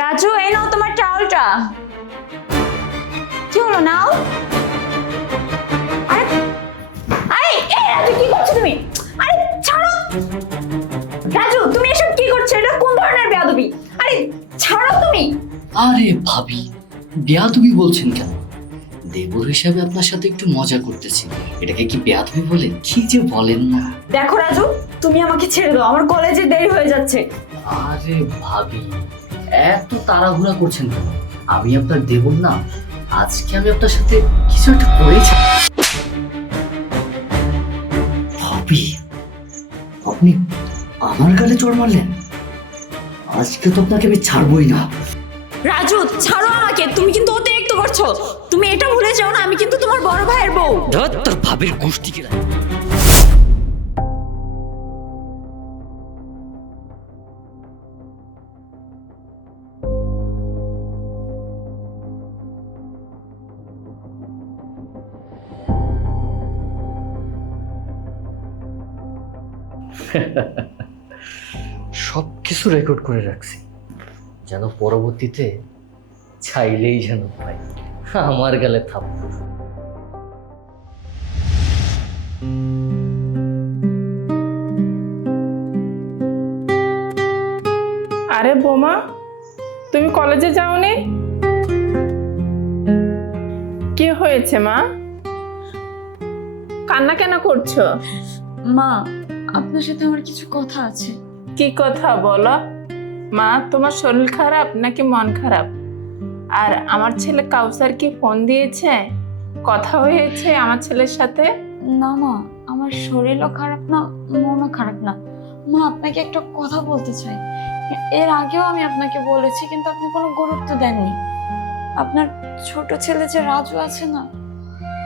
রাজু, এই নাও তোমার চাউলটা। কি হলো, নাও। আরে আরে এই রাজু, কি করছো তুমি? আরে ছাড়ো। রাজু, তুমি এসব কি করছো? এটা কোন ধরনের বেয়াদবি? আরে ছাড়ো তুমি। আরে ভাবি, বেয়াদবি বলছেন কেন? দেবর হিসাবে আপনার সাথে একটু মজা করতেছি, এটাকে কি বেয়াদবি বলে? কি যে বলেন না। দেখো রাজু, তুমি আমাকে ছেড়ে দাও, আমার কলেজে দেরি হয়ে যাচ্ছে। আরে ভাবি, এত তাড়াহুড়া করছেন কেন? আমি আপনার দেবর না? আজকে আমি আপনার সাথে কিছু একটা করেছি। ভাবি, আপনি আমার গালে চড় মারলেন? আজকে তো আপনাকে আমি ছাড়বই না। রাজু, ছাড়ো আমাকে, তুমি কিন্তু অতিরিক্ত করছো। তুমি এটা ভুলে যাও না, আমি কিন্তু তোমার বড় ভাইয়ের বউ। ধর তোর ভাবির গোষ্ঠীকে। সব কিছু রেকর্ড করে রাখছি, যেন পরবর্তীতে চাইলেই যেন পাই আমার গালে থাপ্পড়। আরে বোমা, তুমি কলেজে যাওনি? কি হয়েছে মা? কান্না কেন করছো? মা, আপনার সাথে আমার কিছু কথা আছে। কি কথা বলো মা? তোমার শরীর খারাপ নাকি মন খারাপ? আর আমার ছেলে কাউসার কি ফোন দিয়েছে? কথা হয়েছে আমার ছেলের সাথে? না মা, আমার শরীরও খারাপ না, মনও খারাপ না। মা, আপনাকে একটা কথা বলতে চাই। এর আগেও আমি আপনাকে বলেছি, কিন্তু আপনি কোনো গুরুত্ব দেননি। আপনার ছোট ছেলে যে রাজু আছে না,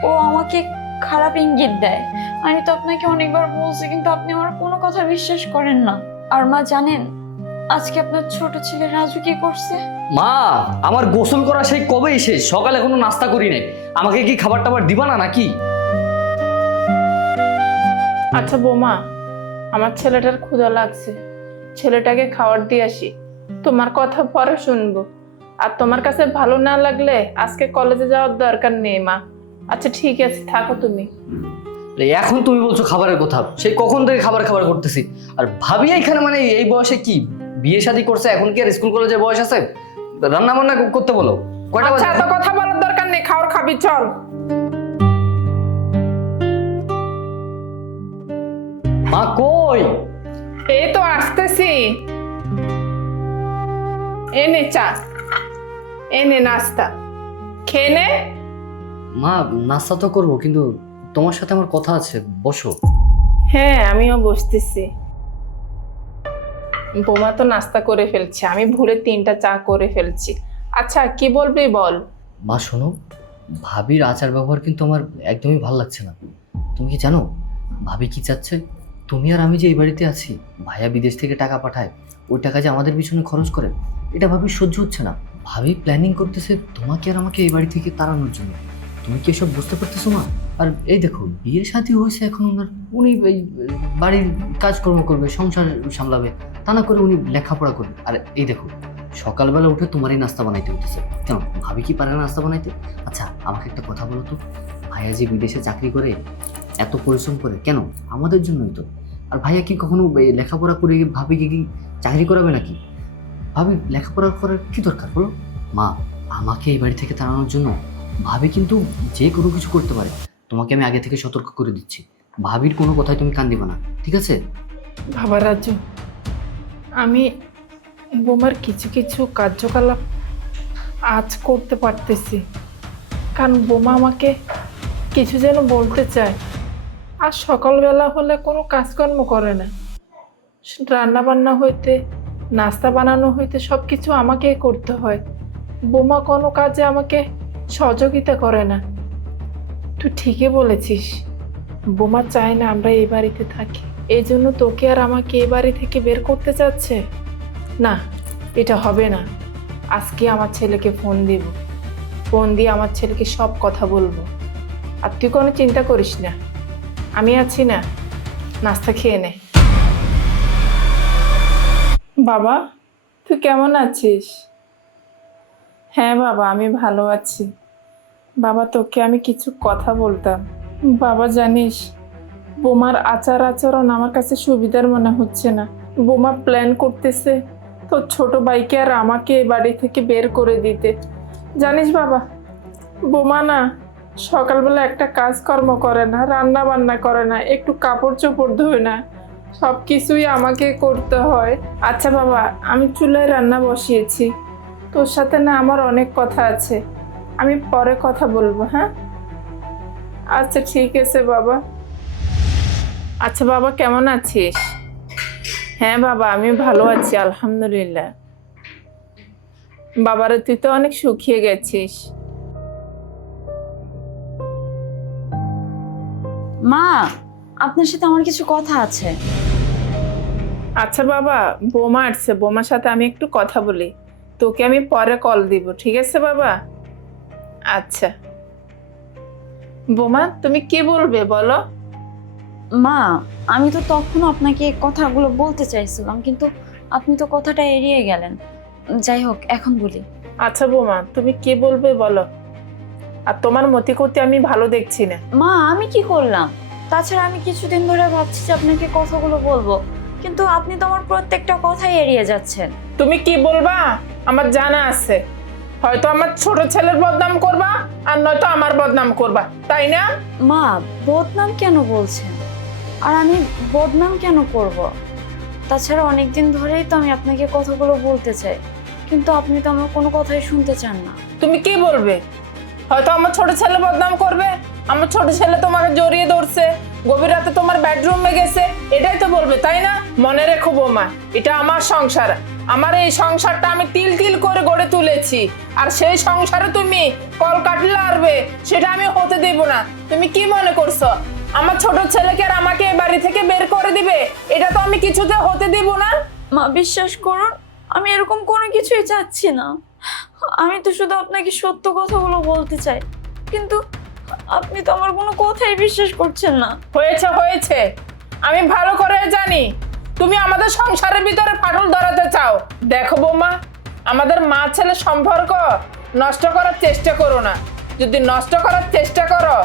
ও আমাকে খারাপ ইঙ্গিত দেয়। আমি তো আপনাকে অনেকবার বলছি, কিন্তু আপনি আমার কোনো কথা বিশ্বাস করেন না। আর মা জানেন, আজকে আপনার ছোট ছেলে রাজু কি করছে? মা, আমার গোসল করা সেই কবেই শেষ, সকালে এখনো নাস্তা করি নাই। আমাকে কি খাবার টাবার দিবা না নাকি? আচ্ছা বোমা, আমার ছেলেটার ক্ষুধা লাগছে, ছেলেটাকে খাবার দিয়ে আসি। তোমার কথা পরে শুনবো। আর তোমার কাছে ভালো না লাগলে আজকে কলেজে যাওয়ার দরকার নেই মা। আচ্ছা ঠিক আছে, থাকো তুমি। এখন তুমি বলছো খাবারের কথা? সেই কখন থেকে খাবার খাবার করতেছি। আর ভাবি এখানে মানে এই বয়সে কি বিয়ে শাদী করছে? এখন কি আর স্কুল কলেজের বয়স আছে? রান্না বান্না করতে বলো। কয়টা আচ্ছা, বাজে? এত কথা বলার দরকার নেই, খাওয়ার খাবি, চল। মা কই? এই তো আসতেছি। এনে চা, এনে নাস্তা, খেয়ে নে। মা, নাস্তা তো করবো, কিন্তু তোমার সাথে আমার কথা আছে, বসো। হ্যাঁ, আমিও বসতেছি। বোমা তো নাস্তা করে ফেলছে, আমি ভুলে 3টা চা করে ফেলছি। আচ্ছা, কি বলবি বল। মা শোনো, ভাবির আচার ব্যবহার কিন্তু আমার একদমই ভালো লাগছে না। তুমি কি জানো ভাবি কি চাচ্ছে? তুমি আর আমি যে এই বাড়িতে আছি, ভাইয়া বিদেশ থেকে টাকা পাঠায়, ওই টাকা যে আমাদের পিছনে খরচ করে, এটা ভাবি সহ্য হচ্ছে না। ভাবি প্ল্যানিং করতেছে তোমাকে আর আমাকে এই বাড়ি থেকে তাড়ানোর জন্য। তুমি কি এসব বুঝতে পারতেছো না? আর এই দেখো, বিয়ে শাদী হয়েছে এখন ওনার, উনি এই বাড়ির কাজকর্ম করবে, সংসার সামলাবে, তা না করে উনি লেখাপড়া করবে। আর এই দেখো, সকালবেলা উঠে তোমারই নাস্তা বানাইতে হতেছে। কেন ভাবি কি পারে না নাস্তা বানাইতে? আচ্ছা আমাকে একটা কথা বলো তো, ভাইয়া যে বিদেশে চাকরি করে, এত পরিশ্রম করে, কেন? আমাদের জন্যই তো। আর ভাইয়া কি কখনো লেখাপড়া করে ভাবিকে কি চাকরি করাবে নাকি? ভাবি লেখাপড়া করার কি দরকার বলো? মা, আমাকে এই বাড়ি থেকে তাড়ানোর জন্য ভাবি কিন্তু যে কোনো কিছু করতে পারে। তোমাকে আমি আগে থেকে সতর্ক করে দিচ্ছি, ভাবির কোনো কথায় তুমি কান দিবা না, ঠিক আছে? বাবা রাজু, আমি বোমার কিছু কিছু কার্যকলাপ আজ করতে পারতেছি, কারণ বোমা আমাকে কিছু যেন বলতে চায়। আর সকালবেলা হলে কোনো কাজকর্ম করে না, রান্না বান্না হইতে, নাস্তা বানানো হইতে সব কিছু আমাকেই করতে হয়। বোমা কোনো কাজে আমাকে সহযোগিতা করে না। তুই ঠিকই বলেছিস, বোমা চায় না আমরা এই বাড়িতে থাকি, এই জন্য তোকে আর আমাকে এই বাড়ি থেকে বের করতে চাচ্ছে। না, এটা হবে না। আজকে আমার ছেলেকে ফোন দিব, ফোন দিয়ে আমার ছেলেকে সব কথা বলবো। আর তুই কোনো চিন্তা করিস না, আমি আছি না, নাস্তা খেয়ে নে। বাবা, তুই কেমন আছিস? হ্যাঁ বাবা, আমি ভালো আছি। বাবা, তোকে আমি কিছু কথা বলতাম। বাবা জানিস, বোমার আচার আচরণ আমার কাছে সুবিধার মনে হচ্ছে না। বোমা প্ল্যান করতেছে তোর ছোট ভাইকে আর আমাকে এই বাড়ি থেকে বের করে দিতে। জানিস বাবা, বোমা না সকালবেলা একটা কাজকর্ম করে না, রান্না বান্না করে না, একটু কাপড় চোপড় ধোয় না, সব কিছুই আমাকে করতে হয়। আচ্ছা বাবা, আমি চুলায় রান্না বসিয়েছি, তোর সাথে না আমার অনেক কথা আছে, আমি পরে কথা বলবো। হ্যাঁ, আচ্ছা ঠিক আছে বাবা। আচ্ছা বাবা, কেমন আছিস? হ্যাঁ বাবা, আমি ভালো আছি আলহামদুলিল্লাহ। বাবারে, তুই তো অনেক শুকিয়ে গেছিস। মা, আপনার সাথে আমার কিছু কথা আছে। আচ্ছা বাবা, বোমা আসছে, বোমার সাথে আমি একটু কথা বলি, তোকে আমি পরে কল দিব, ঠিক আছে বাবা? আচ্ছা বোমা, তুমি কি বলবে বলো? মা, আমি তো তখনও আপনাকে এই কথাগুলো বলতে চাইছিলাম, কিন্তু আপনি তো কথাটা এড়িয়ে গেলেন। যাই হোক, এখন বলি। আচ্ছা বোমা, তুমি কি বলবে বলো। আর তোমার মতি করতে আমি ভালো দেখছি না। মা, আমি কি করলাম? তাছাড়া আমি কিছুদিন ধরে ভাবছি যে আপনাকে কথাগুলো বলবো, কিন্তু আপনি তো আমার প্রত্যেকটা কথাই এড়িয়ে যাচ্ছেন। তুমি কি বলবা আমার জানা আছে, হয়তো আমার ছোট ছেলের বদনাম করবা আর নয়তো আমার বদনাম করবা, তাই না? মা, বদনাম কেন বলছেন? আর আমি বদনাম কেন করব? তাছাড়া অনেকদিন ধরেই তো আমি আপনাকে কথাগুলো বলতে চাই, কিন্তু আপনি তো আমার কোনো কথাই শুনতে চান না। তুমি কি বলবে? হয়তো আমার ছোট ছেলে বদনাম করবে, আমার ছোট ছেলে তোমাকে জড়িয়ে ধরছে, গভীর রাতে তোমার বেডরুমে গেছে, এটাই তো বলবে, তাই না? মনে রেখো বোমা, এটা আমার সংসার, আমার এই সংসারটা আমি তিল তিল করে গড়ে তুলেছি, আর সেই সংসারে তুমি কল কাটলে আরবে, সেটা আমি হতে দেব না। তুমি কি মনে করছো আমার ছোট ছেলেকে আর আমাকে এই বাড়ি থেকে বের করে দিবে? এটা তো আমি কিছুতে হতে দেব না। মা, বিশ্বাস করুন, আমি এরকম কোনো কিছুই চাচ্ছি না। আমি তো শুধু আপনাকে সত্য কথাগুলো বলতে চাই, কিন্তু আপনি তো আমার কোনো কথাই বিশ্বাস করছেন না। হয়েছে হয়েছে, আমি ভালো করে জানি তুমি আমাদের সংসারের ভিতরে ফাটল ধরাতে চাও। দেখো বৌমা, আমাদের মা ছেলে সম্পর্ক নষ্ট করার চেষ্টা করো না। যদি নষ্ট করার চেষ্টা করো,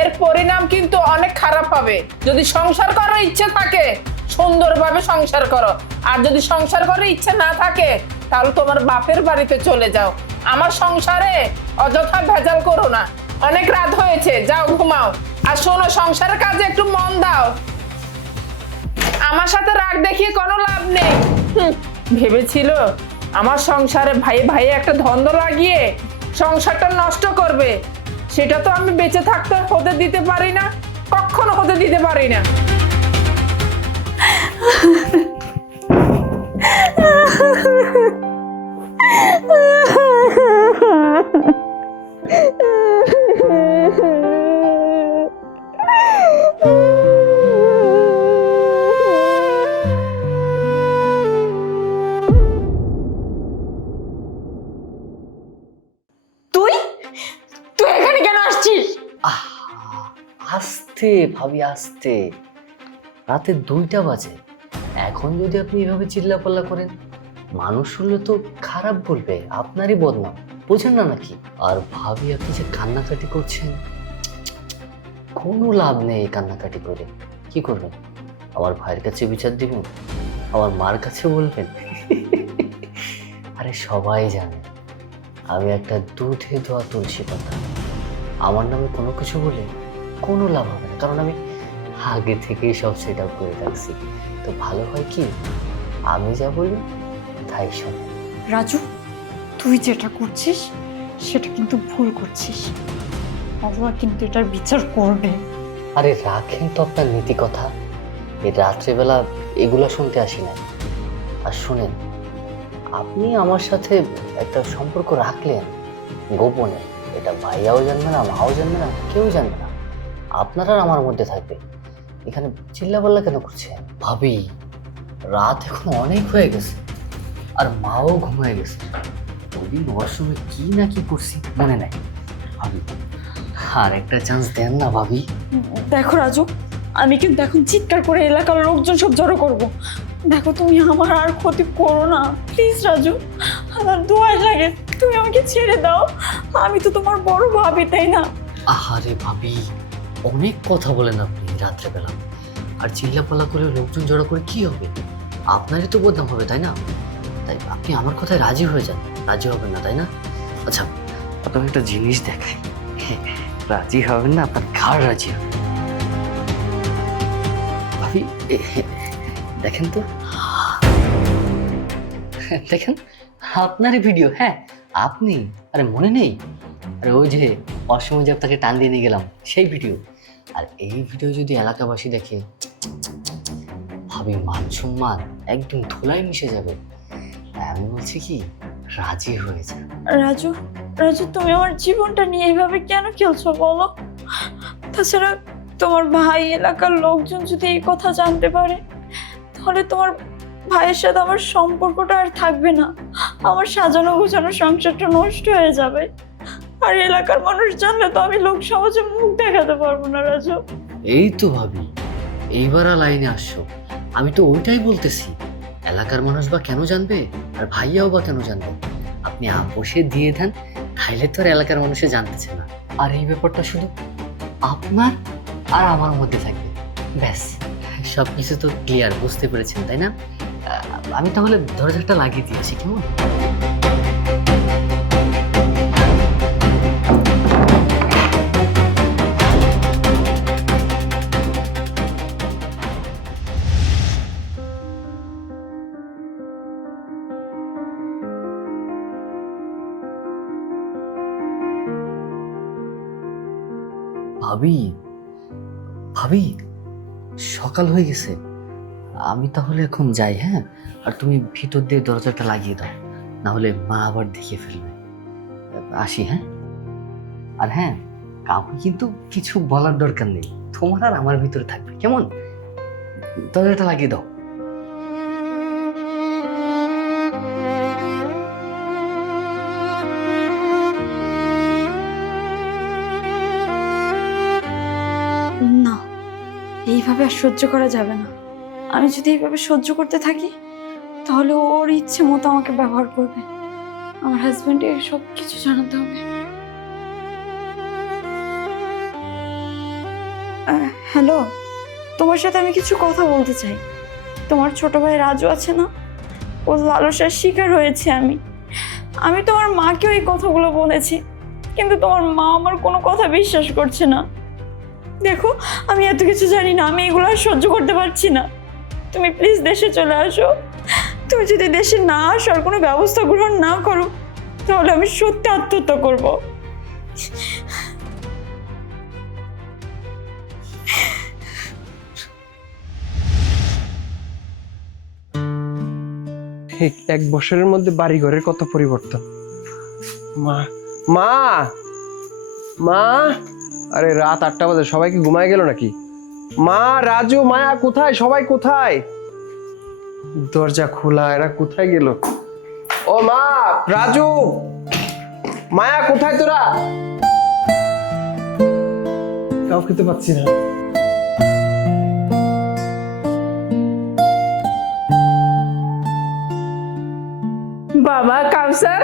এর পরিণাম কিন্তু অনেক খারাপ হবে। যদি সংসার করার ইচ্ছে থাকে, সুন্দরভাবে সংসার করো, আর যদি সংসার করার ইচ্ছে না থাকে, তাহলে তোমার বাপের বাড়িতে চলে যাও। আমার সংসারে অযথা ভেজাল করো না। অনেক রাত হয়েছে, যাও ঘুমাও। আর শোনো, সংসারের কাজে একটু মন দাও। আমার সাথে রাগ দেখিয়ে কোনো লাভ নেই। ভেবেছিল আমার সংসারে ভাই ভাই একটা দ্বন্দ্ব লাগিয়ে সংসারটা নষ্ট করবে, সেটা তো আমি বেঁচে থাকতে হতে দিতে পারি না, কখনো হতে দিতে পারি না। তুই তুই এখানে কেন আসছিস? আহ, আস্তে ভাবি, আস্তে। রাতে 2টা বাজে, এখন যদি আপনি এভাবে চিল্লাপাল্লা করেন, মানুষ শুনলে তো খারাপ বলবে, আপনারই বদনাম। বোঝেন না নাকি? আর ভাবি, আপনি যে কান্নাকাটি করছেন, কোনো লাভ নেই এই কান্নাকাটি করে। কি করবেন? আমার ভাইয়ের কাছে বিচার দিবেন? আমার মার কাছে বলবেন? আরে সবাই জানে আমি একটা দুধে ধোয়া তুলসী পাতা। আমার নামে কোনো কিছু বলে কোনো লাভ হবে না, কারণ আমি আগে থেকেই সব সেট আপ করে রাখছি। তো ভালো হয় কি, আমি যা বলি তাই শোনে। রাজু, তুই যেটা করছিস সেটা কিন্তু ভুল করছিস। আল্লাহ কিন্তু এটার বিচার করবে। আরে রাখেন তো আপনার নীতি কথা, এই রাত্রেবেলা এগুলো শুনতে আসি না। আর শুনেন, আপনি আমার সাথে একটা সম্পর্ক রাখলেন গোপনে, এটা ভাইয়াও জানবে না, মাও জানবে না, কেউ জানবে না, আপনারা আর আমার মধ্যে থাকবে। এখানে চিল্লাপাল্লা কেন করছেন? ভাবি, রাত এখন অনেক হয়ে গেছে, আর মাও ঘুমিয়ে গেছে। ওদিন ওয়াশরুমে কি না কি করছি মনে নাই। ভাবি, আর একটা চান্স দেন না ভাবি। দেখো রাজু, আমি কিন্তু এখন চিৎকার করে এলাকার লোকজন সব জড়ো করব। দেখো, তুমি আমার আর ক্ষতি করো না প্লিজ রাজু, আমার দোয়া লাগে। তুমি আমাকে ছেড়ে দাও, আমি তো তোমার বড় ভাবি, তাই না? আহারে ভাবি, অনেক কথা বলেন আপনি রাত্রেবেলা, আর চিল্লাপাল্লা করে লোকজন জড়ো করে কি হবে? আপনারই তো বদনাম হবে, তাই না? তাই আপনি আমার কথায় রাজি হয়ে যান। রাজি হবেন না, তাই না? আচ্ছা, আপনাকে একটা জিনিস দেখাই। রাজি হবেন না? আপনার ঘাড় রাজি হবে। ভাবি, দেখেন তো, দেখেন আপনারই ভিডিও। হ্যাঁ, আপনি, আরে মনে নেই? আরে ওই যে অসময় যে আপনাকে টান দিয়ে নিয়ে গেলাম, সেই ভিডিও। আর এই ভিডিও যদি এলাকাবাসী দেখে, ভাবি মান সম্মান একদম ধুলায় মিশে যাবে। তাই আমি বলছি কি, রাজি হয়ে যা। রাজু, রাজু, তুমি আমার জীবনটা নিয়ে এইভাবে কেন খেলছো বলো? তাছাড়া তোমার ভাই, এলাকার লোকজন যদি এই কথা জানতে পারে, তাহলে তোমার ভাইয়ের সাথে আমার সম্পর্কটা আর থাকবে না। আমার সাজানো গোছানো সংসারটা নষ্ট হয়ে যাবে। আর এলাকার মানুষ জানলে তো আমি লোক সমাজে মুখ দেখাতে পারবো না রাজু। এই তো ভাবি, এইবার আর লাইনে আসছো। আমি তো ওইটাই বলতেছি, এলাকার মানুষ বা কেন জানবে, আর ভাইয়াও বা কেন জানবে? আপনি বসে দিয়ে দেন, তাইলে তো আর এলাকার মানুষে জানতেছে না। আর এই ব্যাপারটা শুধু আপনার আর আমার মধ্যে থাকবে, ব্যাস। সব কিছু তো ক্লিয়ার, বুঝতে পেরেছেন তাই না? আমি তাহলে দরজাটা লাগিয়ে দিয়েছি, কেমন? ভাবি, ভাবি, সকাল হয়ে গেছে। আমি তাহলে এখন যাই, হ্যাঁ? আর তুমি ভিতর দিয়ে দরজাটা লাগিয়ে দাও, না হলে মা আবার দেখে ফেলবে। আসি, হ্যাঁ? আর হ্যাঁ, কাউকে কিন্তু কিছু বলার দরকার নেই, তোমার আর আমার ভিতরে থাকবে, কেমন? দরজাটা লাগিয়ে দাও। না, এইভাবে আর সহ্য করা যাবে না। আমি যদি এইভাবে সহ্য করতে থাকি, তাহলে ওর ইচ্ছে মতো আমাকে ব্যবহার করবে। আমার হাজব্যান্ডে সব কিছু জানাতে হবে। হ্যালো, তোমার সাথে আমি কিছু কথা বলতে চাই। তোমার ছোট ভাই রাজু আছে না, ও লালসার শিকার হয়েছে। আমি তোমার মাকেও এই কথাগুলো বলেছি, কিন্তু তোমার মা আমার কোনো কথা বিশ্বাস করছে না। দেখো, আমি এত কিছু জানি না, আমি এগুলো আর সহ্য করতে পারছি না। তুমি প্লিজ দেশে চলে আসো। তুমি যদি দেশে না আসো আর কোনো ব্যবস্থা গ্রহণ না করো, তাহলে আমি সত্যি আত্মহত্যা করব। এক বছরের মধ্যে বাড়ি ঘরের কত পরিবর্তন। মা, মা, মা, আরে রাত 8টা বাজে, সবাই কি ঘুমায় গেল নাকি? মা, রাজু, মায়া কোথায়? সবাই কোথায়? দরজা খোলা, এরা কোথায় গেল? ও মা, রাজু, মায়া কোথায় তোরা? কাউকে তো পাচ্ছি না। বাবা কাউসার,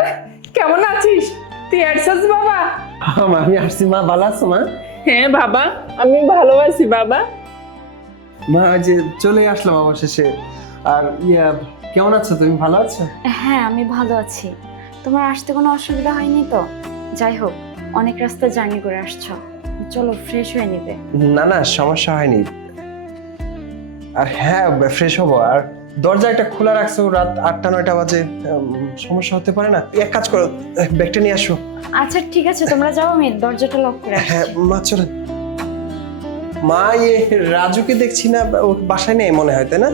কেমন আছিস? তুই আসছিস বাবা? আমি আসছি মা, ভালো আছো মা? হ্যাঁ বাবা, আমি ভালো আছি বাবা। মা, যে চলে আসলাম অবশেষে। আর কেমন আছো তুমি? ভালো আছো? হ্যাঁ, আমি ভালো আছি। তোমার আসতে কোনো অসুবিধা হয়নি তো? যাই হোক, অনেক রাস্তা জার্নি করে আসছো, চলো ফ্রেশ হয়ে নিবে। না না, সমস্যা হয়নি। আর হ্যাঁ, ফ্রেশ হবো। আর দরজা একটা খোলা রাখছো, রাত 8টা 9টা বাজে, সমস্যা হতে পারে না? এক কাজ করো, ব্যাগটা নিয়ে আসো। আচ্ছা ঠিক আছে, তোমরা যাও, আমি দরজাটা লক করে আসছি। হ্যাঁ মা, চলেন। মা, রাজুকে দেখছি না, ও বাসায় নেই মনে হয়, তাই না?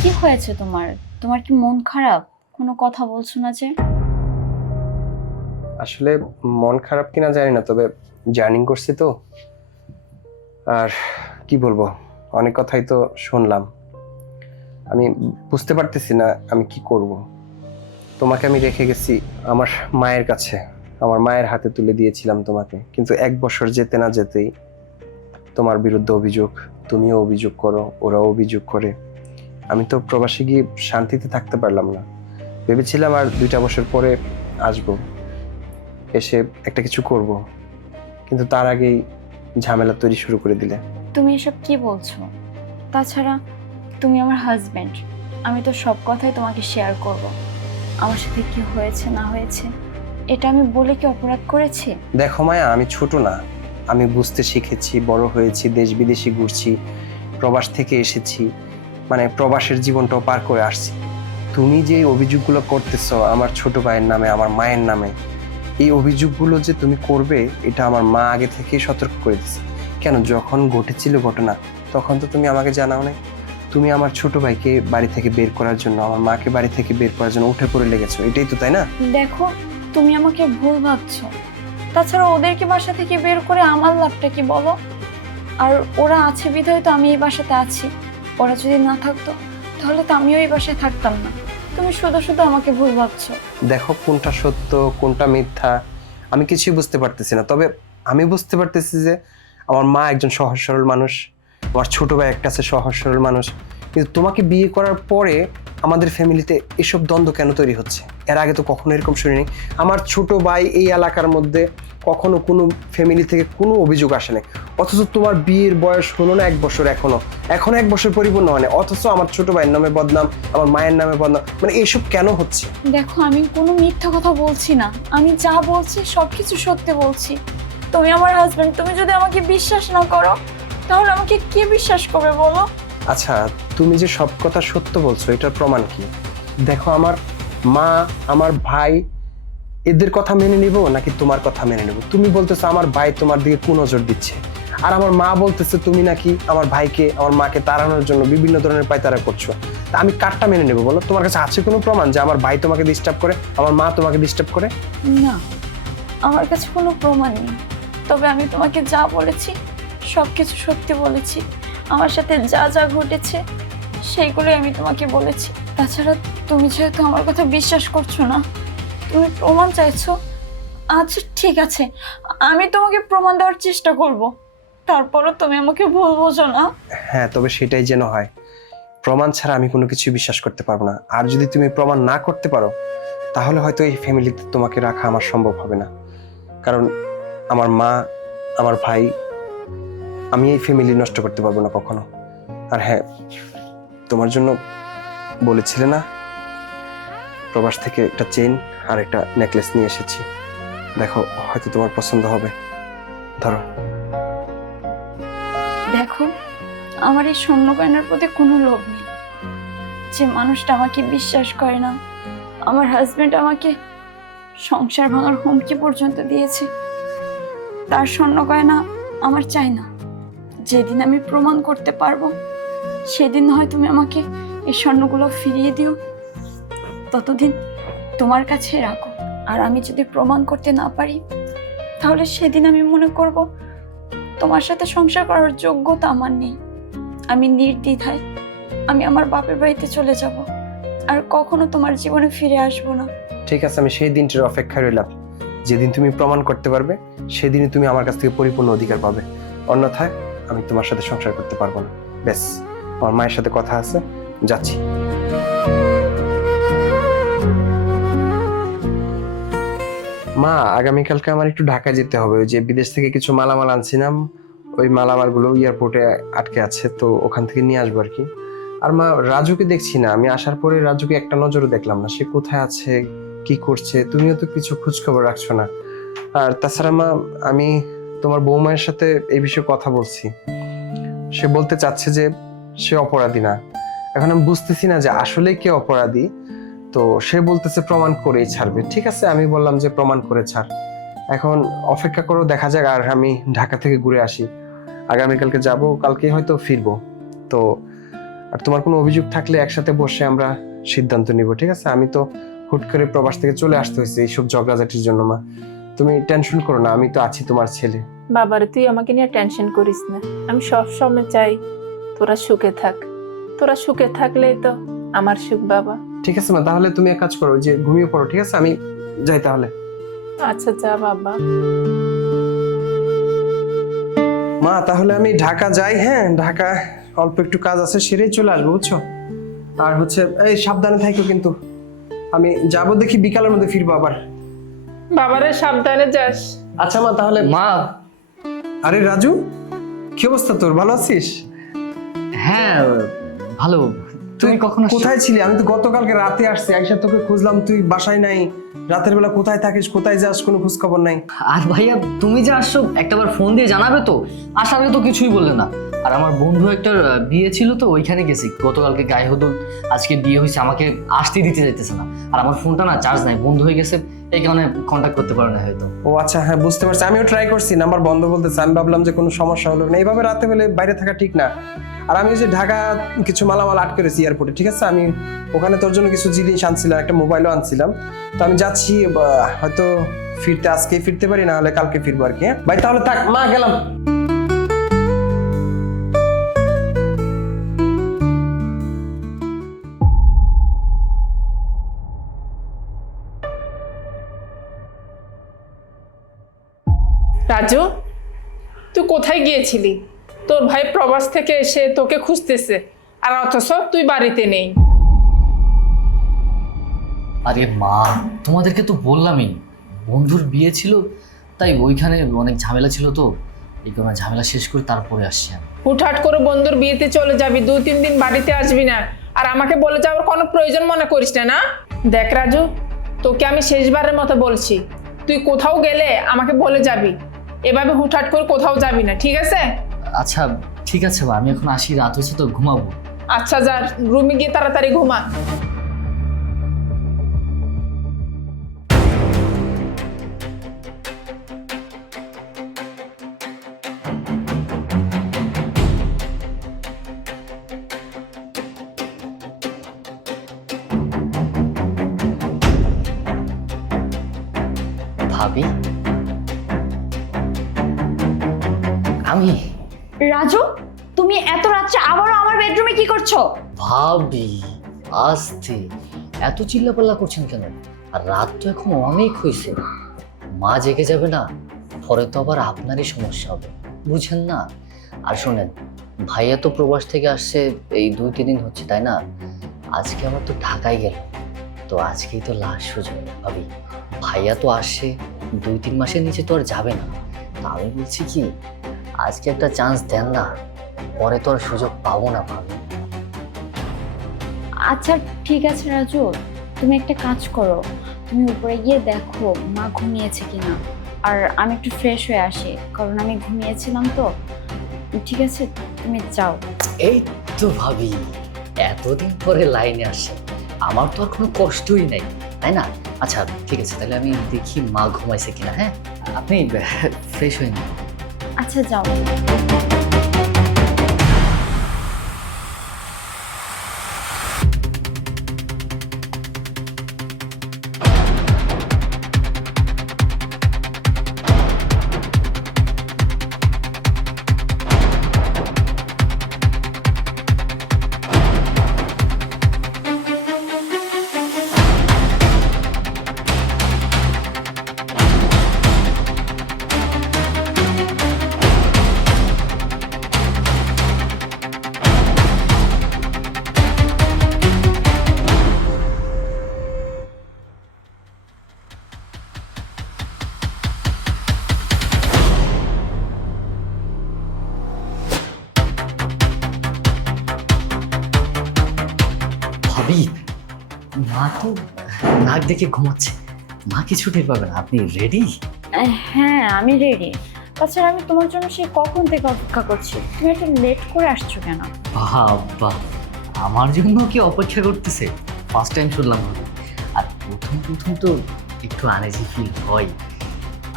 কি হয়েছে তোমার? তোমার কি মন খারাপ? কোনো কথা বলছো না যে? আসলে মন খারাপ কিনা জানি না, তবে জার্নি করছি তো, আর কি বলবো, অনেক কথাই তো শুনলাম। আমি বুঝতে পারতেছি না আমি কি করব। তোমাকে আমি রেখে গেছি আমার মায়ের কাছে, আমার মায়ের হাতে তুলে দিয়েছিলাম তোমাকে, কিন্তু 1 বছর যেতে না যেতেই তোমার বিরুদ্ধে অভিযোগ, তুমিও অভিযোগ করো, ওরাও অভিযোগ করে। আমি তো প্রবাসে গিয়ে শান্তিতে থাকতে পারলাম না। ভেবেছিলাম আর 2টা বছর পরে আসবো, এসে একটা কিছু করব, কিন্তু তার আগেই ঝামেলা তৈরি শুরু করে দিলে। তুমি এসব কি বলছো? তাছাড়া তুমি আমার হাজবেন্ড, আমি তো সব কথাই তোমাকে শেয়ার করব। আমার সাথে কি হয়েছে না হয়েছে এটা আমি বলে কি অপরাধ করেছি? দেখো মায়া, আমি ছোট না, আমি বুঝতে শিখেছি, বড় হয়েছি, দেশ বিদেশে ঘুরছি, প্রবাস থেকে এসেছি, মানে প্রবাসের জীবনটাও পার করে আসছি। তুমি যে অভিযোগগুলো করতেছো আমার ছোট ভাইয়ের নামে, আমার মায়ের নামে, এই অভিযোগগুলো যে তুমি করবে এটা আমার মা আগে থেকেই সতর্ক করে দিয়েছে। কেন, যখন ঘটেছিল ঘটনা তখন তো তুমি আমাকে জানাও নাই। তুমি আমার ছোট ভাইকে বাড়ি থেকে বের করার জন্য, আমার মাকে বাড়ি থেকে বের করার জন্য উঠে পড়ে লেগেছো, এটাই তো, তাই না? দেখো, তুমি আমাকে ভুল ভাবছো। তাছাড়া ওদেরকে বাসা থেকে বের করে আমার লাভটা কি বলো? আর ওরা আছে বিধায় তো আমি এই বাসাতে আছি। ওরা যদি না থাকতো তাহলে তো আমিও এই বাসায় থাকতাম না। তুমি শুধু শুধু আমাকে ভুল ভাবছো। দেখো, কোনটা সত্য কোনটা মিথ্যা আমি কিছুই বুঝতে পারতেছি না। তবে আমি বুঝতে পারতেছি যে আমার মা একজন সহজ সরল মানুষ, আমার ছোট ভাই একটা আছে সহজ সরল মানুষ, কিন্তু তোমাকে বিয়ে করার পরে আমাদের ফ্যামিলিতে এসব দ্বন্দ্ব কেন তৈরি হচ্ছে? এর আগে তো কখনো এরকম শুনিনি। আমার ছোট ভাই এই এলাকার মধ্যে কখনো কোনো ফ্যামিলি থেকে কোনো অভিযোগ আসে না, অথচ তোমার বিয়ের বয়স হলো না 1 বছর, এখনো 1 বছর পরিপূর্ণ হয় না, অথচ আমার ছোট ভাইয়ের নামে বদনাম, আমার মায়ের নামে বদনাম, মানে এইসব কেন হচ্ছে? দেখো, আমি কোনো মিথ্যা কথা বলছি না, আমি যা বলছি সবকিছু সত্যি বলছি। তুমি আমার হাজবেন্ড, তুমি যদি আমাকে বিশ্বাস না করো তাহলে আমাকে কে বিশ্বাস করবে বলো? আচ্ছা, তুমি যে সব কথা সত্য বলছো এটার প্রমাণ কি? দেখো, আমার মা, আমার ভাই, এদের কথা মেনে নিব নাকি তোমার কথা মেনে নেব? তুমি বলতেছো আমার ভাই তোমার দিকে কুনজর দিচ্ছে, আর আমার মা বলতেছে তুমি নাকি আমার ভাইকে, আমার মাকে তাড়ানোর জন্য বিভিন্ন ধরনের পায়তারা করছো। তা আমি কারটা মেনে নেব বলো? তোমার কাছে আছে কোনো প্রমাণ যে আমার ভাই তোমাকে ডিস্টার্ব করে, আমার মা তোমাকে ডিস্টার্ব করে? না, আমার কাছে কোনো প্রমাণ নেই। তবে আমি তোমাকে যা বলেছি সবকিছু সত্যি বলেছি। আমার সাথে যা যা ঘটেছে সেইগুলোই আমি তোমাকে বলেছি। তাছাড়া তুমি যেহেতু আমার কথা বিশ্বাস করছো না, তুমি প্রমাণ চাইছো, আচ্ছা ঠিক আছে, আমি তোমাকে প্রমাণ দেওয়ার চেষ্টা করব। তারপরও তুমি আমাকে ভুল বোঝো না। হ্যাঁ, তবে সেটাই যেন হয়। প্রমাণ ছাড়া আমি কোনো কিছু বিশ্বাস করতে পারবো না। আর যদি তুমি প্রমাণ না করতে পারো তাহলে হয়তো এই ফ্যামিলিতে তোমাকে রাখা আমার সম্ভব হবে না। কারণ আমার মা, আমার ভাই, আমি এই ফ্যামিলি নষ্ট করতে পারবো না কখনো। আর হ্যাঁ, তোমার জন্য বলেছিলে না, প্রবাস থেকে একটা চেইন আর একটা নেকলেস নিয়ে এসেছি, দেখো হয়তো তোমার পছন্দ হবে, ধরো। দেখো, আমার এই স্বর্ণ গয়নার প্রতি কোনো লোভ নেই। যে মানুষটা আমাকে বিশ্বাস করে না, আমার হাজবেন্ড আমাকে সংসার ভাঙার হুমকি পর্যন্ত দিয়েছে, তার স্বর্ণ গয়না আমার চাই না। যেদিন আমি প্রমাণ করতে পারবো সেদিন হয় তুমি আমাকে এই স্বর্ণগুলো ফিরিয়ে দিও, ততদিন তোমার কাছে রাখো। আর আমি যদি প্রমাণ করতে না পারি তাহলে সেদিন আমি মনে করব তোমার সাথে সংসার করার যোগ্যতা আমার নেই। আমি নির্দ্বিধায় আমি আমার বাপের বাড়িতে চলে যাব, আর কখনো তোমার জীবনে ফিরে আসবো না। ঠিক আছে, আমি সেই দিনটির অপেক্ষায় রইলাম। যেদিন তুমি প্রমাণ করতে পারবে সেদিনই তুমি আমার কাছ থেকে পরিপূর্ণ অধিকার পাবে, অন্যথায় আমি তোমার সাথে সংসার করতে পারবো না। বেশ, আমার মায়ের সাথে কথা আছে, যাচ্ছি। মা, আগামীকালকে আমার একটু ঢাকা যেতে হবে। ওই যে বিদেশ থেকে কিছু মালামাল আনছিলাম, ওই মালামালগুলো এয়ারপোর্টে আটকে আছে, তো ওখান থেকে নিয়ে আসবো আর কি। আর মা, রাজুকে দেখছি না, আমি আসার পরে রাজুকে একটা নজরও দেখলাম না, সে কোথায় আছে, কি করছে, তুমিও তো কিছু খোঁজ খবর রাখছো না। আর তাছাড়া মা, আমি তোমার বৌমায়ের সাথে এই বিষয়ে কথা বলছি, সে বলতে চাচ্ছে যে সে অপরাধী না। এখন আমি বুঝতেছি না যে আসলে কে অপরাধী, তো সে বলতেছে প্রমাণ করেই ছাড়বে। ঠিক আছে, আমি বললাম যে প্রমাণ করে ছাড়, এখন অপেক্ষা করো, দেখা যাক। আর আমি ঢাকা থেকে ঘুরে আসি, আগামীকালকে যাব, কালকে হয়তো ফিরবো। তো আর তোমার কোনো অভিযোগ থাকলে একসাথে বসে আমরা সিদ্ধান্ত নিব, ঠিক আছে? আমি তো হুট করে প্রবাস থেকে চলে আসতে হয়েছে এইসব ঝগড়াঝাটির জন্য। মা, তুমি টেনশন করো না, আমি তো আছি, তোমার ছেলে। বাবারে, তুই আমাকে নিয়ে টেনশন করিস না। আমি সব সময় চাই তোরা সুখে থাক। তোরা সুখে থাকলেই তো আমার সুখ বাবা। ঠিক আছে মা, তাহলে তুমি এক কাজ করো, ওই যে ঘুমিয়ে পড়ো, ঠিক আছে? আমি যাই তাহলে। আচ্ছা, যা বাবা। মা, তাহলে আমি ঢাকা যাই। হ্যাঁ, ঢাকা অল্প একটু কাজ আছে, সেরেই চলে আসবো, বুঝছো? আর হচ্ছে এই সাবধানে থাকো কিন্তু, আমি যাবো দেখি বিকালের মধ্যে ফিরবো আবার। বাবারে সাবধানে যাস। আচ্ছা মা তাহলে। মা, আরে রাজু, কি অবস্থা তোর, ভালো আছিস? হ্যাঁ ভালো। তুমি কখন আসছো? কোথায় ছিলি? আমি তো গতকালকে রাতে আসছি, আইসা তোকে খুঁজলাম, তুই বাসায় নাই। রাতের বেলা কোথায় থাকিস, কোথায় যাস, কোনো খোঁজ খবর নাই। আর ভাইয়া তুমি যে আসছো একটাবার ফোন দিয়ে জানাবে তো, আসার আগে তো কিছুই বললে না। আর আমার বন্ধু একটা বিয়ে ছিল তো ওইখানে গেছি গতকালকে, গায়ে হদুল, আজকে বিয়ে হয়েছে, আমাকে আসতে দিতে যাইতেছে না। আর আমার ফোনটা না চার্জ নাই, বন্ধ হয়ে গেছে, এই কারণে কন্ট্যাক্ট করতে পারে না হয়তো। ও আচ্ছা, হ্যাঁ বুঝতে পারছি। আমিও ট্রাই করছি, নাম্বার বন্ধ বলতেছে। আমি ভাবলাম যে কোনো সমস্যা হলো না, এইভাবে রাতে বেলে বাইরে থাকা ঠিক না। আর আমি যে ঢাকা কিছু মালামাল আটকে রয়েছি এয়ারপোর্টে, ঠিক আছে? আমি ওখানে তোর জন্য কিছু জিনিস আনছিলাম, একটা মোবাইলও আনছিলাম। তো আমি যাচ্ছি, হয়তো ফিরতে আজকে ফিরতে পারি, না হলে কালকে ফিরবো আর কি। হ্যাঁ ভাই, তাহলে থাক, মা গেলাম। রাজু, তুই কোথায় গিয়েছিলি? তোর ভাই প্রবাস থেকে এসে তোকে খুঁজতেছে, আর অথচ তুই বাড়িতে নেই। আরে মা, তোমাদেরকে তো বললামই বন্ধুর বিয়ে ছিল, তাই ওইখানে অনেক ঝামেলা ছিল, তো এই কারণে ঝামেলা শেষ করে তারপরে আসছি আমি। হুটহাট করে বন্ধুর বিয়েতে চলে যাবি, 2-3 দিন বাড়িতে আসবি না, আর আমাকে বলে যাওয়ার কোনো প্রয়োজন মনে করিস না। না দেখ রাজু, তোকে আমি শেষবারের মতো বলছি, তুই কোথাও গেলে আমাকে বলে যাবি, এভাবে হুটহাট করে কোথাও যাবি না, ঠিক আছে? আচ্ছা ঠিক আছে মা, আমি এখন আসি, রাত হচ্ছে তো, ঘুমাবো। আচ্ছা যা, রুমে গিয়ে তাড়াতাড়ি ঘুমা। ভাবি, আমি রাজু, তুমি এত রাত্রে আবারও আমার বেডরুমে কি করছো? ভাবি আস্তে, এত চিল্লাপাল্লা করছেন কেন? আর রাত তো এখন অনেক হয়েছে, মা জেগে যাবে না, পরে তো আবার আপনারই সমস্যা হবে, বুঝেন না? আর শোনেন, ভাইয়া তো প্রবাস থেকে আসছে এই 2-3 দিন হচ্ছে, তাই না? আজকে আবার তো ঢাকায় গেল, তো আজকেই তো লাস্ট সুযোগ ভাবি। ভাইয়া তো আসছে, 2-3 মাসের নিচে তো আর যাবে না। তা আমি বলছি কি, আজকে একটা চান্স দেন না, পরে তো আর সুযোগ পাবো না ভাবি। আচ্ছা ঠিক আছে রাজু, তুমি একটা কাজ করো, তুমি উপরে গিয়ে দেখো মা ঘুমিয়েছে কিনা, আর আমি একটু ফ্রেশ হয়ে আসি, কারণ আমি ঘুমিয়েছিলাম তো। ঠিক আছে, তুমি যাও। এই তো ভাবি, এতদিন পরে লাইনে আসে, আমার তো আর কোনো কষ্টই নাই, তাই না? আচ্ছা ঠিক আছে, তাহলে আমি দেখি মা ঘুমাইছে কিনা। হ্যাঁ, আপনি ফ্রেশ হয়ে নিন। আচ্ছা যাও। ভাবি, মা তো নাক দেখে ঘুমাচ্ছে, মা কিছু টের পাবে না। আপনি রেডি? হ্যাঁ আমি রেডি। তাছাড়া আমি তোমার জন্য সেই কখন থেকে অপেক্ষা করছি, তুমি একটু লেট করে আসছো কেন? বাবা, আমার জন্য কি অপেক্ষা করতেছে? ফার্স্ট টাইম শুনলাম ভাবি। আর প্রথম প্রথম তো একটু আনইজি ফিল হয়,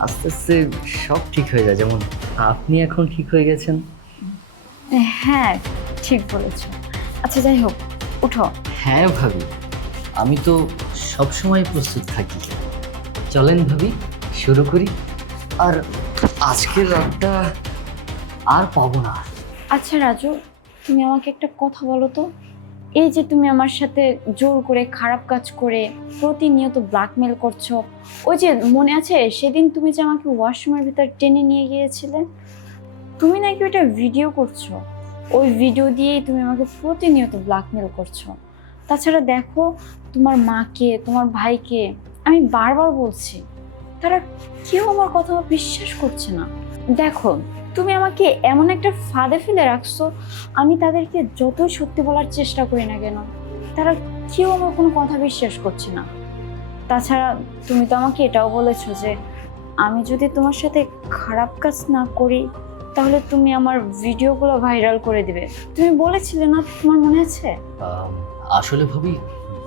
আস্তে আস্তে সব ঠিক হয়ে যায়, যেমন আপনি এখন ঠিক হয়ে গেছেন। হ্যাঁ ঠিক বলেছো। আচ্ছা যাই হোক, উঠো। হ্যাঁ ভাবি, আমি তো সবসময় প্রস্তুত থাকি। চলেন ভাবি, শুরু করি। আর আজকের রাতটা আর পাবো না। আচ্ছা রাজু, তুমি আমাকে একটা কথা বলো তো, এই যে তুমি আমার সাথে জোর করে খারাপ কাজ করে প্রতিনিয়ত ব্ল্যাকমেল করছো, ওই যে মনে আছে সেদিন তুমি যে আমাকে ওয়াশরুমের ভিতর টেনে নিয়ে গিয়েছিলে, তুমি নাকি ওটা ভিডিও করছো, ওই ভিডিও দিয়েই তুমি আমাকে প্রতিনিয়ত ব্ল্যাকমেল করছো। তাছাড়া দেখো, তোমার মাকে, তোমার ভাইকে আমি বারবার বলছি, তারা কেউ আমার কথা বিশ্বাস করছে না। দেখো, তুমি আমাকে এমন একটা ফাঁদে ফেলে রাখছো, আমি তাদেরকে যতই সত্যি বলার চেষ্টা করি না কেন, তারা কেউ আমার কোনো কথা বিশ্বাস করছে না। তাছাড়া তুমি তো আমাকে এটাও বলেছো যে আমি যদি তোমার সাথে খারাপ কাজ না করি তাহলে তুমি আমার ভিডিওগুলো ভাইরাল করে দিবে। তুমি বলেছিলে না, তোমার মনে আছে? আসলে ভাবি,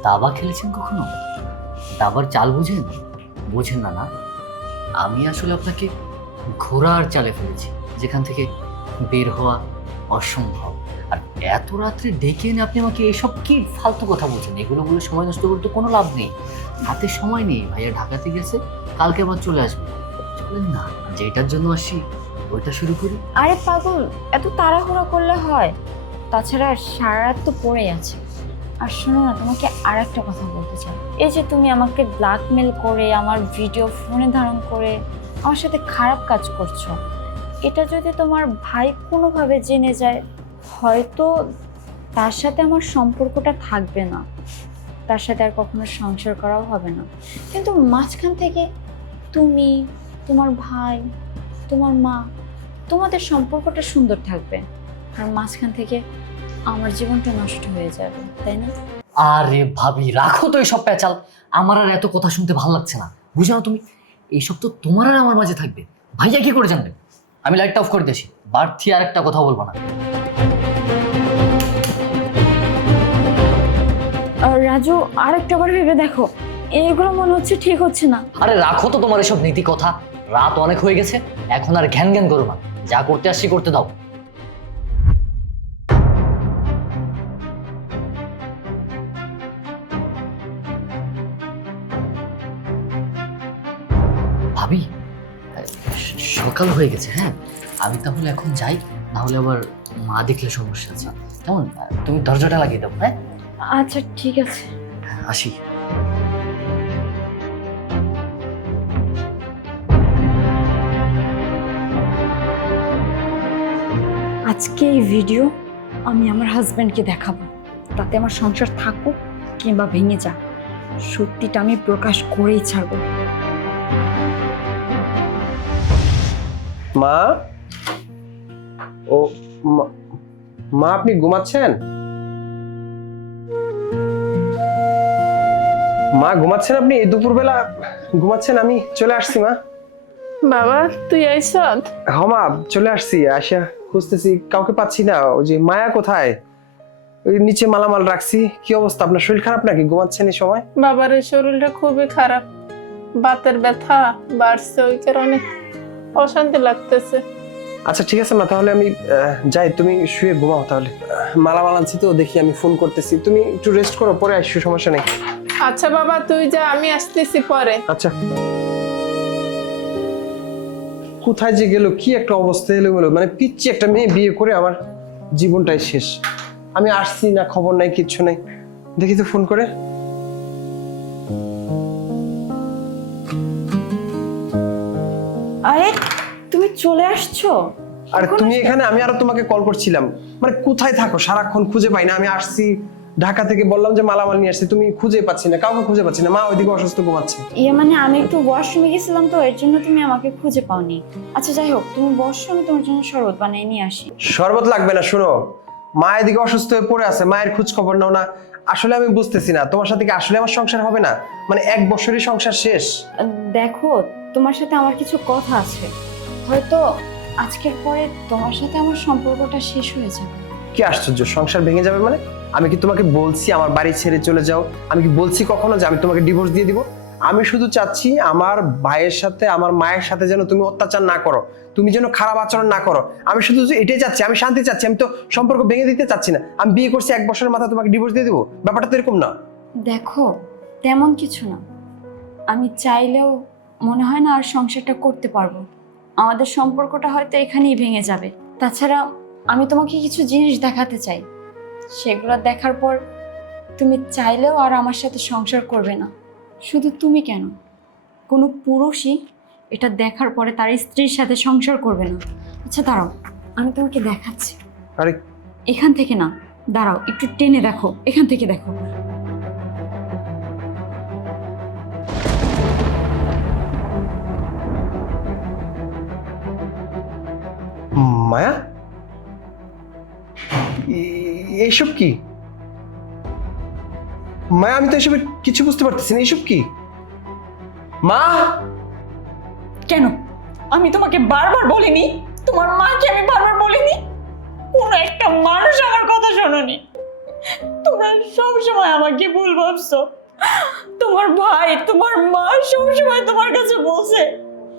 দাবা খেলেছেন কখনো? দাবার চাল বুঝেন? বোঝেন না না? আমি আসলে আপনাকে ঘোড়ার চালে ফেলেছি, যেখান থেকে বের হওয়া অসম্ভব। আর এত রাত্রে ডেকে এনে আপনি আমাকে এসব কি ফালতু কথা বলছেন? এগুলো বলে সময় নষ্ট করতে কোনো লাভ নেই। হাতে সময় নেই, ভাইয়া ঢাকাতে গেছে, কালকে আবার চলে আসবে। চলেন না, যেটার জন্য আসি ওইটা শুরু করি। আরে পাগল, এত তাড়াহুড়ো করলে হয়? তাছাড়া সারা রাত তো পড়েই আছে। আর শোনো না, তোমাকে আর একটা কথা বলতে চাই। এই যে তুমি আমাকে ব্ল্যাকমেল করে, আমার ভিডিও ফোনে ধারণ করে আমার সাথে খারাপ কাজ করছো, এটা যদি তোমার ভাই কোনোভাবে জেনে যায়, হয়তো তার সাথে আমার সম্পর্কটা থাকবে না, তার সাথে আর কখনো সংসার করাও হবে না। কিন্তু মাঝখান থেকে তুমি, তোমার ভাই, তোমার মা, তোমাদের সম্পর্কটা সুন্দর থাকবে, আর মাঝখান থেকে আমার জীবনটা নষ্ট হয়ে যাবে, তাই না? আরে ভাবি, রাখো তো এইসব প্যাচাল। আমার আর এত কথা শুনতে ভালো লাগছে না, বুঝো না তুমি? এইসব তো তোমার আর আমার মাঝে থাকবে, ভাইয়া কি করে জানবে? আমি লাইটটা অফ করে দিয়েছি, বাড়তি আর একটা কথা বলবো না। আর রাজু, আরেকটা বার ভেবে দেখো, এইগুলো মনে হচ্ছে ঠিক হচ্ছে না। আরে রাখো তো তোমার এসব নীতি কথা, রাত অনেক হয়ে গেছে, এখন আর ঘ্যান ঘ্যান করো না, যা করতে আসছি করতে দাও। ভাবি, সকাল হয়ে গেছে, হ্যাঁ আমি তাহলে এখন যাই, না হলে আবার মা দেখলে সমস্যা আছে। কেমন? তুমি দরজাটা লাগিয়ে দাও। হ্যাঁ আচ্ছা ঠিক আছে। আসি। আজকে এই ভিডিও আমি আমার হাজবেন্ডকে দেখাবো, তাতে আমার সংসার থাকুক কিংবা ভেঙে যাক, সত্যিটা আমি প্রকাশ করেই ছাড়বো। মা, ও মা, আপনি ঘুমাচ্ছেন? মা ঘুমাচ্ছেন আপনি? এই দুপুরবেলা ঘুমাচ্ছেন? আমি চলে আসছি মা। বাবা, তুই আইস? হ্যাঁ মা, চলে আসছি। আসা খুঁজতেছি, কাউকে পাচ্ছি না। ওই যে মায়া কোথায়? ওই নিচে মালামাল রাখছি। কি অবস্থা? আপনার শরীর খারাপ নাকি? ঘুমাচ্ছেন এই সময়? বাবার এই শরীরটা খুবই খারাপ, বাতের ব্যথা বাড়ছে, ওই কারণে অশান্তি লাগতেছে। আচ্ছা ঠিক আছে মা, তাহলে আমি যাই, তুমি শুয়ে ঘুমাও তাহলে। মালামাল আনছি তো, দেখি আমি ফোন করতেছি। তুমি একটু রেস্ট করো, পরে আসছো, সমস্যা নেই। আচ্ছা বাবা, তুই যা, আমি আসতেছি পরে। আচ্ছা। কোথায় যে গেল, কি একটা অবস্থা এলোমেলো, মানে পিচ্ছি একটা মেয়ে বিয়ে করে আমার জীবনটাই শেষ। আমি আসছি না, খবর নাই, কিচ্ছু নাই। দেখি তো ফোন করে। আরে তুমি চলে আসছো? আর তুমি এখানে? আমি আরো তোমাকে কল করছিলাম। মানে কোথায় থাকো সারাক্ষণ? খুঁজে পাই না। আমি আসছি ঢাকা থেকে, বললাম যে মালামাল নিয়ে আসছি, তুমি খুঁজে পাচ্ছি না, কাউকে খুঁজে পাচ্ছি না। মা ওইদিকে অসুস্থ, ঘুমাচ্ছে। ইয়ে মানে আমি একটু ওয়াশরুমে গেছিলাম তো, এর জন্য তুমি আমাকে খুঁজে পাওনি। আচ্ছা যাই হোক, তুমি বসো, আমি তোমার জন্য শরবত বানিয়ে নিয়ে আসি। শরবত লাগবে না, শোনো, মা এদিকে অসুস্থ হয়ে পড়ে আছে, মায়ের খোঁজ খবর নাও না। আসলে আমি বুঝতেছি না, তোমার সাথে কি আসলে আমার সংসার হবে না? মানে 1 বছরই সংসার শেষ। দেখো, তোমার সাথে আমার কিছু কথা আছে, হয়তো আজকের পরে তোমার সাথে আমার সম্পর্কটা শেষ হয়ে যাবে। কি আশ্চর্য, সংসার ভেঙে যাবে মানে? আমি কি তোমাকে বলছি আমার বাড়ি ছেড়ে চলে যাও? আমি কি বলছি কখনো যে আমি তোমাকে ডিভোর্স দিয়ে দিব? আমি শুধু চাচ্ছি আমার ভাইয়ের সাথে, আমার মায়ের সাথে যেন তুমি অত্যাচার না করো, তুমি যেন খারাপ আচরণ না করো। আমি শুধু এটাই চাচ্ছি, আমি শান্তি চাচ্ছি। আমি তো সম্পর্ক ভেঙে দিতে চাচ্ছি না। আমি বিয়ে করছি 1 বছরের মাথায় তোমাকে ডিভোর্স দিয়ে দেবো? ব্যাপারটা তো এরকম না। দেখো, তেমন কিছু না, আমি চাইলেও মনে হয় না আর সংসারটা করতে পারবো। আমাদের সম্পর্কটা হয়তো এখানেই ভেঙে যাবে। তাছাড়া আমি তোমাকে কিছু জিনিস দেখাতে চাই, সেগুলো দেখার পর তুমি চাইলেও আর আমার সাথে সংসার করবে না। শুধু তুমি কেন, কোনো পুরুষই এটা দেখার পরে তার স্ত্রীর সাথে সংসার করবে না। আচ্ছা দাঁড়াও, আমি তোমাকে দেখাচ্ছি। আরে এখান থেকে না, দাঁড়াও একটু টেনে দেখো, এখান থেকে দেখো। মায়া, এইসব কি মায়া? আমি তো এসবের কিছু বুঝতে পারতেছি না, এইসব কি মা? কেন আমি তোমাকে বারবার বলিনি? তোমার মাকে আমি বারবার বলিনি? কোন একটা মানুষ আমার কথা শোনোনি। তোমরা সবসময় আমাকে ভুল ভাবছো। তোমার ভাই, তোমার মা সবসময় তোমার কাছে বলছে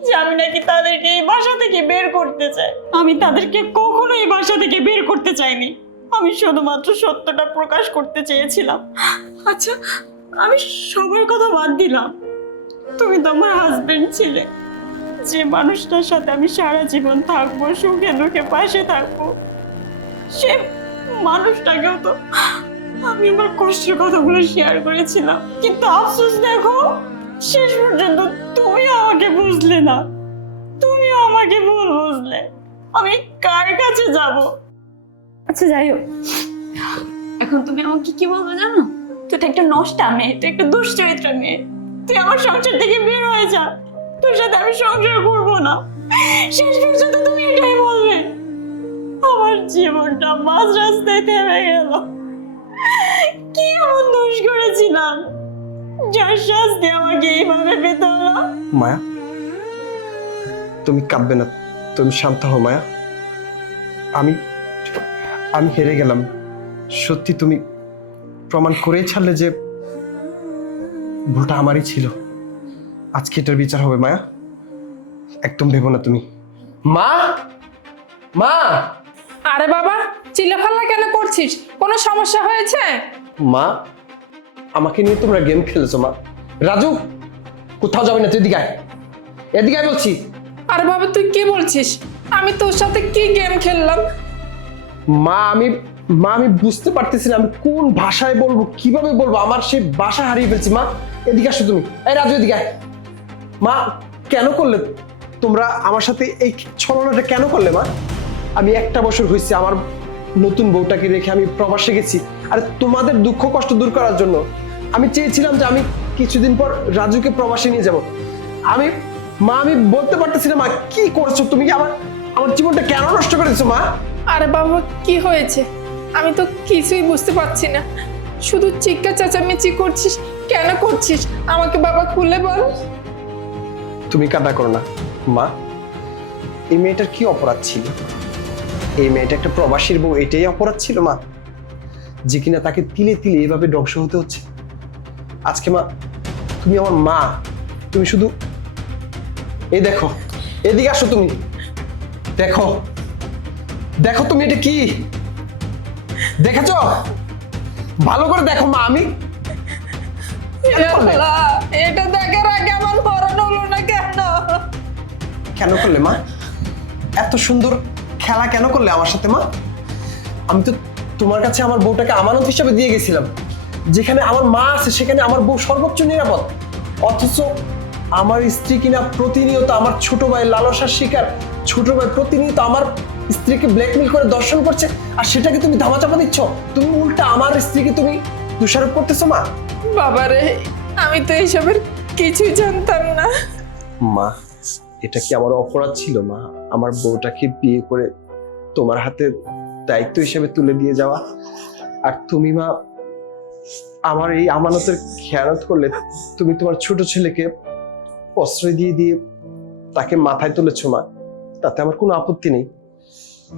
যে আমি নাকি তাদেরকে এই বাসা থেকে বের করতে চাই। আমি তাদেরকে কখনো এই বাসা থেকে বের করতে চাইনি। আমি শুধুমাত্র সত্যটা প্রকাশ করতে চেয়েছিলাম। আচ্ছা, আমি সবার কথা বাদ দিলাম, তুমি তো আমার হাজবেন্ড ছিলে, যে মানুষটার সাথে আমি সারা জীবন থাকবো, সুখে দুঃখে পাশে থাকবো, সে মানুষটাকেও তো আমি আমার কষ্টের কথাগুলো শেয়ার করেছিলাম। কিন্তু আফসোস দেখো, শেষ পর্যন্ত তুমি আমাকে বুঝলে না, তুমিও আমাকে ভুল বুঝলে। আমি কার কাছে যাব? আচ্ছা যাই হোক, এখন তুমি আমাকে কি বলবো জানো? তুই তো একটা নষ্টা মেয়ে, তুই একটা দুশ্চরিত্র মেয়ে, তুই আমার সংসার থেকে বের হয়ে যা, তোর সাথে আমি সংসার করবো না। শেষ পর্যন্ত তুমি এটাই বলবে। আমার জীবনটা মাঝ রাস্তায় থেমে গেল। কি এমন দোষ করেছিলাম যার শাস্তি আমাকে এইভাবে পেতে হলো? মায়া, তুমি কাঁদবে না, তুমি শান্ত হও মায়া। আমি আমি হেরে গেলাম। সত্যি তুমি প্রমাণ করে ছাড়লে যে ভুলটা আমারই ছিল। আজকে এটার বিচার হবে মায়া, একদম ভেবো না তুমি। মা, মা, আরে বাবা, চিল্লাফাল্লা কেন করছিস? কোনো সমস্যা হয়েছে? মা, আমাকে নিয়ে তোমরা গেম খেলেছো মা। রাজু, কোথাও যাবে না, তুই এদিকে আয়, এদিকে আয় বলছি। আরে বাবা, তুই কি বলছিস? আমি তোর সাথে কি গেম খেললাম? মা আমি বুঝতে পারতেছি না আমি কোন ভাষায় বলবো, কিভাবে বলবো, আমার সেই ভাষা হারিয়ে ফেলছি। মা এদিকে আসো তুমি, এই রাজু এদিকে আয়। মা, কেন করলে তোমরা আমার সাথে এই ছলনাটা কেন করলে মা? আমি একটা বছর হয়েছে আমার নতুন বউটাকে রেখে আমি প্রবাসে গেছি, আর তোমাদের দুঃখ কষ্ট দূর করার জন্য আমি চেয়েছিলাম যে আমি কিছুদিন পর রাজুকে প্রবাসে নিয়ে যাব। আমি বলতে পারতেছি না মা, কি করছো তুমি? আমার জীবনটা কেন নষ্ট করে দিচ্ছ মা? আরে বাবা, কি হয়েছে? আমি তো কিছুই বুঝতে পারছি না, শুধু চিৎকার চেঁচামেচি করছিস। কেন করছিস আমাকে বাবা খুলে বল। তুমি কাঁদা করো না মা। এই মেয়েটার কি অপরাধ ছিল? এই মেয়েটা একটা প্রবাসীর বউ, এটাই অপরাধ ছিল মা, যে কিনা তাকে তিলে তিলে এভাবে ধ্বংস হতে হচ্ছে। আজকে মা, তুমি আমার মা, তুমি শুধু এই দেখো, এদিকে আসো তুমি, দেখো দেখো তুমি এটা কি দেখেছ? ভালো করে দেখো মা। আমি এটা দেখার আগে আমার মরণ হলো না কেন? কেন করলে মা? এত সুন্দর খেলা কেন করলে আমার সাথে মা? আমি তো তোমার কাছে আমার বউটাকে আমানত হিসাবে দিয়ে গেছিলাম। যেখানে আমার মা আছে সেখানে আমার বউ সর্বোচ্চ নিরাপদ, অথচ আমার স্ত্রী কিনা প্রতিনিয়ত আমার ছোট ভাইয়ের লালসার শিকার। ছোট ভাই প্রতিনিয়ত আমার স্ত্রীকে ব্ল্যাকমেল করে দর্শন করছে, আর সেটাকে তুমি ধামাচাপা দিচ্ছ। তুমি উল্টা আমার স্ত্রীকে তুমি দোষারোপ করতেছো মা। বাবারে, আমি তো এইসবের কিছুই জানতাম না। মা, এটা কি আমার অপরাধ ছিল মা? আমার বউটাকে বিয়ে করে তোমার হাতে দায়িত্ব হিসেবে তুলে দিয়ে যাওয়া, আর তুমি মা আমার এই আমানতের খেয়ানত করলে। তুমি তোমার ছোট ছেলেকে প্রশ্রয় দিয়ে দিয়ে তাকে মাথায় তুলেছো মা, তাতে আমার কোনো আপত্তি নেই।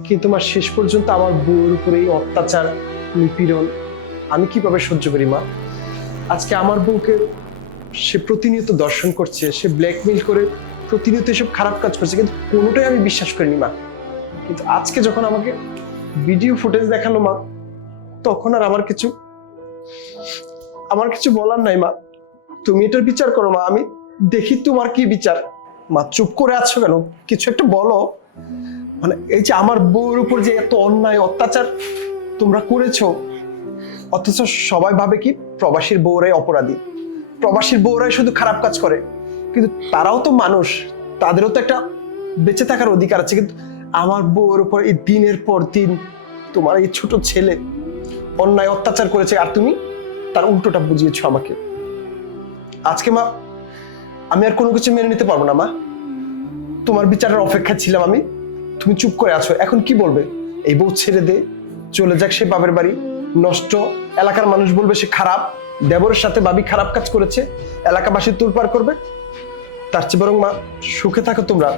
কিন্তু মা, শেষ পর্যন্ত আমার বউয়ের উপরে এই অত্যাচার, নিপীড়ন আমি কিভাবে সহ্য করি মা? আজকে আমার বউকে সে প্রতিনিয়ত দর্শন করছে, সে ব্ল্যাকমেইল করে প্রতিনিয়ত এসব খারাপ কাজ করছে, কিন্তু কোনোটাই আমি বিশ্বাস করিনি মা। কিন্তু আজকে যখন আমাকে ভিডিও ফুটেজ দেখালো মা, তখন আর আমার কিছু বলার নাই মা। তুমি এটার বিচার করো মা, আমি দেখি তোমার কি বিচার। মা চুপ করে আছো কেন? কিছু একটা বলো। মানে এই যে আমার বউর উপর যে এত অন্যায় অত্যাচার তোমরা করেছো, অথচ সবাই ভাবে কি প্রবাসীর বউরাই অপরাধী, প্রবাসীর বউরাই শুধু খারাপ কাজ করে। কিন্তু তারাও তো মানুষ, তাদেরও তো একটা বেঁচে থাকার অধিকার আছে। কিন্তু আমার বউর উপর এই দিনের পর দিন তোমার এই ছোট ছেলে অন্যায় অত্যাচার করেছে, আর তুমি তার উল্টোটা বুঝিয়েছো আমাকে। আজকে মা, আমি আর কোনো কিছু মেনে নিতে পারবো না মা। তোমার বিচারের অপেক্ষা ছিলাম আমি, তুমি চুপ করে আছো, এখন কি বলবে? এই বউ ছেড়ে দে, চলে যাক সে বাপের বাড়ি, নষ্ট, এলাকার মানুষ বলবে সে খারাপ, দেবরের সাথে ভাবি খারাপ কাজ করেছে, এলাকাবাসী তোলপাড় করবে। তার চেয়ে বরং মা সুখে থাকো তোমরা,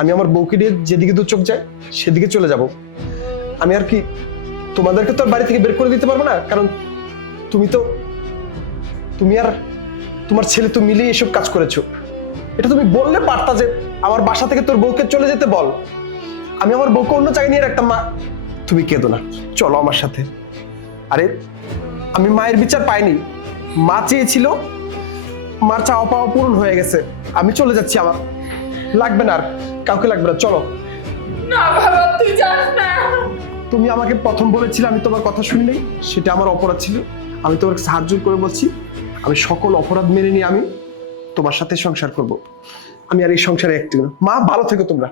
আমি আমার বউকে নিয়ে যেদিকে দু চোখ যায় সেদিকে চলে যাব। আমি আর কি তোমাদেরকে তো আর বাড়ি থেকে বের করে দিতে পারবো না, কারণ তুমি আর তোমার ছেলে তো মিলেই এসব কাজ করেছো। এটা তুমি বললে পারতা যে আমার বাসা থেকে তোর বউকে চলে যেতে বল, আমি আমার বউকে অন্য জায়গায় নিয়ে রাখতাম। মা তুমি কেঁদো না, চলো আমার সাথে। আরে আমি মায়ের বিচার পাইনি, মা চেয়েছিল, মার চাওয়া পাওয়া পূরণ হয়ে গেছে, আমি চলে যাচ্ছি। আমার লাগবে না, আর কাউকে লাগবে না, চলো। না বাবা, তুই যাস না। তুমি আমাকে প্রথম বলেছিলে আমি তোমার কথা শুনি নাই, সেটা আমার অপরাধ ছিল। আমি তোমার সাহায্য করে বলছি, আমি সকল অপরাধ মেনে নিয়ে আমি তোমার সাথে সংসার করব। আমি আর এই সংসারে একটু না। মা ভালো থেকো তোমরা।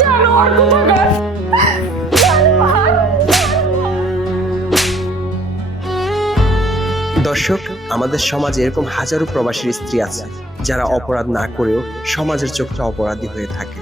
জানোয়ার কোথাকার। দর্শক, আমাদের সমাজে এরকম হাজারো প্রবাসীর স্ত্রী আছে যারা অপরাধ না করেও সমাজের চোখে অপরাধী হয়ে থাকে।